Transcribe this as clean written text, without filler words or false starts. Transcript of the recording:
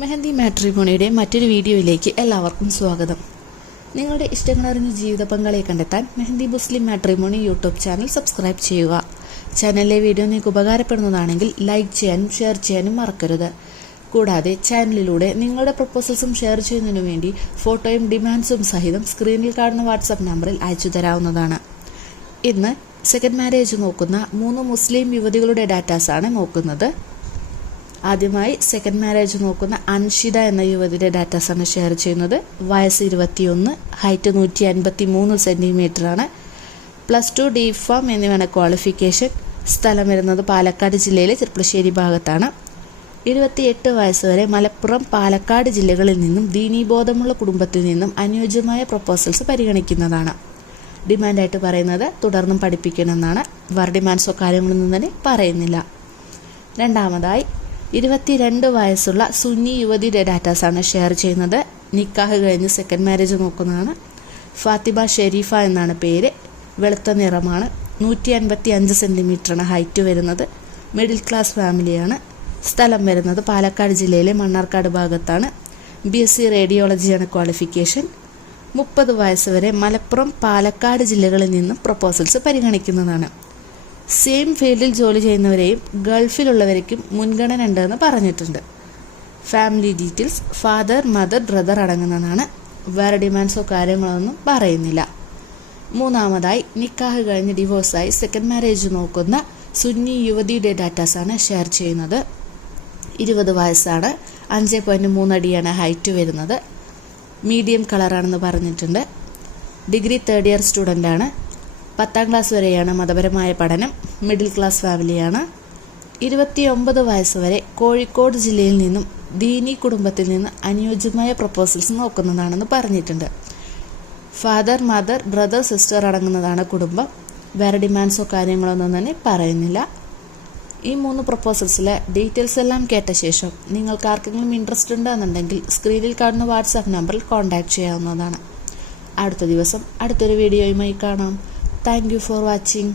മെഹന്തി മാട്രിമോണിയുടെ മറ്റൊരു വീഡിയോയിലേക്ക് എല്ലാവർക്കും സ്വാഗതം. നിങ്ങളുടെ ഇഷ്ടങ്ങളറിഞ്ഞ ജീവിത പങ്കാളിയെ കണ്ടെത്താൻ മെഹന്തി മുസ്ലിം മാട്രിമോണി യൂട്യൂബ് ചാനൽ സബ്സ്ക്രൈബ് ചെയ്യുക. ചാനലിലെ വീഡിയോ നിങ്ങൾക്ക് ഉപകാരപ്പെടുന്നതാണെങ്കിൽ ലൈക്ക് ചെയ്യാനും ഷെയർ ചെയ്യാനും മറക്കരുത്. കൂടാതെ ചാനലിലൂടെ നിങ്ങളുടെ പ്രപ്പോസൽസും ഷെയർ ചെയ്യുന്നതിനു വേണ്ടി ഫോട്ടോയും ഡിമാൻഡ്സും സഹിതം സ്ക്രീനിൽ കാണുന്ന വാട്സാപ്പ് നമ്പറിൽ അയച്ചു തരാവുന്നതാണ്. ഇന്ന് സെക്കൻഡ് മാരേജ് നോക്കുന്ന 3 മുസ്ലിം യുവതികളുടെ ഡാറ്റാസാണ് നോക്കുന്നത്. ആദ്യമായി സെക്കൻഡ് മാരേജ് നോക്കുന്ന അൻഷിത എന്ന യുവതിയുടെ ഡാറ്റാസാണ് ഷെയർ ചെയ്യുന്നത്. വയസ്സ് 21, ഹൈറ്റ് 153 സെൻറ്റിമീറ്ററാണ്. +2 DPharm എന്നിവയാണ് ക്വാളിഫിക്കേഷൻ. സ്ഥലം വരുന്നത് പാലക്കാട് ജില്ലയിലെ ചെർപ്പളശ്ശേരി ഭാഗത്താണ്. 28 വയസ്സ് വരെ മലപ്പുറം, പാലക്കാട് ജില്ലകളിൽ നിന്നും ദീനീബോധമുള്ള കുടുംബത്തിൽ നിന്നും അനുയോജ്യമായ പ്രപ്പോസൽസ് പരിഗണിക്കുന്നതാണ്. ഡിമാൻഡായിട്ട് പറയുന്നത് തുടർന്നും പഠിപ്പിക്കണമെന്നാണ്. വേറെ ഡിമാൻഡ്സോ കാര്യങ്ങളൊന്നും തന്നെ പറയുന്നില്ല. രണ്ടാമതായി 22 വയസ്സുള്ള സുന്നി യുവതിയുടെ ഡാറ്റാസാണ് ഷെയർ ചെയ്യുന്നത്. നിക്കാഹ് കഴിഞ്ഞ് സെക്കൻഡ് മാരേജ് നോക്കുന്നതാണ്. ഫാത്തിമ ഷെരീഫ എന്നാണ് പേര്. വെളുത്ത നിറമാണ്. 155 സെൻറ്റിമീറ്ററാണ് ഹൈറ്റ് വരുന്നത്. മിഡിൽ ക്ലാസ് ഫാമിലിയാണ്. സ്ഥലം വരുന്നത് പാലക്കാട് ജില്ലയിലെ മണ്ണാർക്കാട് ഭാഗത്താണ്. BSc റേഡിയോളജിയാണ് qualification. 30 വയസ്സ് വരെ മലപ്പുറം, പാലക്കാട് ജില്ലകളിൽ നിന്നും പ്രപ്പോസൽസ് പരിഗണിക്കുന്നതാണ്. സെയിം ഫീൽഡിൽ ജോലി ചെയ്യുന്നവരെയും ഗൾഫിലുള്ളവർക്കും മുൻഗണന ഉണ്ടെന്ന് പറഞ്ഞിട്ടുണ്ട്. Family details father, mother, brother അടങ്ങുന്നതാണ്. വേറെ ഡിമാൻഡ്സോ കാര്യങ്ങളൊന്നും പറയുന്നില്ല. മൂന്നാമതായി നിക്കാഹ് കഴിഞ്ഞ് ഡിവോഴ്സായി സെക്കൻഡ് മാരേജ് നോക്കുന്ന സുന്നി യുവതിയുടെ ഡാറ്റാസാണ് ഷെയർ ചെയ്യുന്നത്. 20 വയസ്സാണ്. 5.3 അടിയാണ് ഹൈറ്റ് വരുന്നത്. മീഡിയം കളറാണെന്ന് പറഞ്ഞിട്ടുണ്ട്. ഡിഗ്രി 3rd ഇയർ സ്റ്റുഡൻ്റാണ്. 10ാം ക്ലാസ് വരെയാണ് മതപരമായ പഠനം. മിഡിൽ ക്ലാസ് ഫാമിലിയാണ്. 29 വയസ്സ് വരെ കോഴിക്കോട് ജില്ലയിൽ നിന്നും ദീനി കുടുംബത്തിൽ നിന്ന് അനുയോജ്യമായ പ്രപ്പോസൽസ് നോക്കുന്നതാണെന്ന് പറഞ്ഞിട്ടുണ്ട്. ഫാദർ, മദർ, ബ്രദർ, സിസ്റ്റർ അടങ്ങുന്നതാണ് കുടുംബം. വേറെ ഡിമാൻഡ്സോ കാര്യങ്ങളൊന്നും തന്നെ പറയുന്നില്ല. ഈ 3 പ്രപ്പോസൽസിലെ ഡീറ്റെയിൽസ് എല്ലാം കേട്ട ശേഷം നിങ്ങൾക്ക് ആർക്കെങ്കിലും ഇൻട്രസ്റ്റ് ഉണ്ടെന്നുണ്ടെങ്കിൽ സ്ക്രീനിൽ കാണുന്ന വാട്സാപ്പ് നമ്പറിൽ കോൺടാക്ട് ചെയ്യാവുന്നതാണ്. അടുത്ത ദിവസം അടുത്തൊരു വീഡിയോയുമായി കാണാം. Thank you for watching.